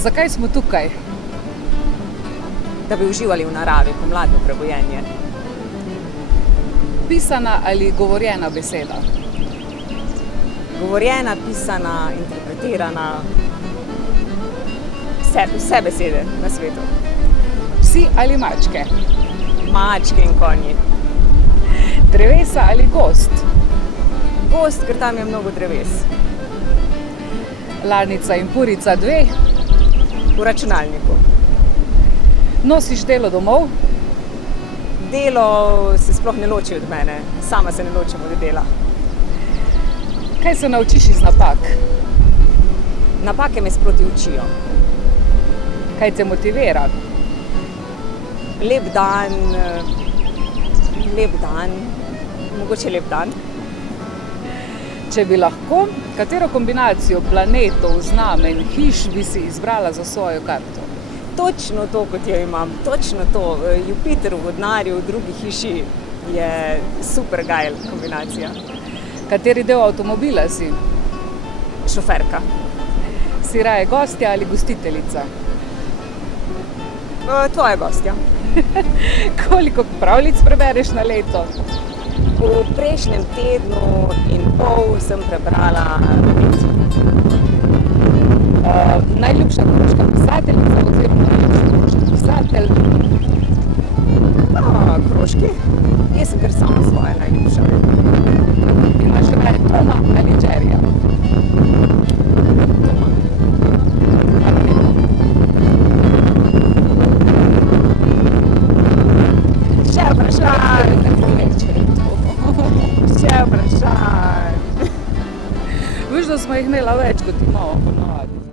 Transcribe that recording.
Zakaj smo tukaj? Da bi uživali v naravi, pomladno prebojenje. Pisana ali govorjena beseda? Govorjena, pisana, interpretirana, vse besede na svetu. Psi ali mačke? Mačke in konji. Drevesa ali gozd? Gozd, ker tam je mnogo dreves. Lanica in purica 2? V računalniku. Nosiš delo domov? Delo se sploh ne loči od mene, sama se ne ločim od dela. Kaj se naučiš iz napak? Napake me sproti učijo. Kaj te motivira? Lep dan, mogoče lep dan. Če bi lahko, katero kombinacijo planetov, znamenj, hiš bi si izbrala za svojo karto? Točno to, kot jo imam, točno to. Jupiter v vodnarju, v drugi hiši je super gajl kombinacija. Kateri del avtomobila si? Šoferka. Si raje gostja ali gostiteljica? Tvoja gostja. Koliko pravljic prebereš na leto? V prejšnjem tednu in pol sem prebrala 5. Najljubša koroška pisateljica oziroma najljubši koroški pisatelj? Koroški. Jaz sem kar sama svoja najljubša. Imaš raje Toma ali Jerryja? Toma. Še vprašanj. Še vprašanj. Veš, da smo jih imela več, kot imamo ponavadi.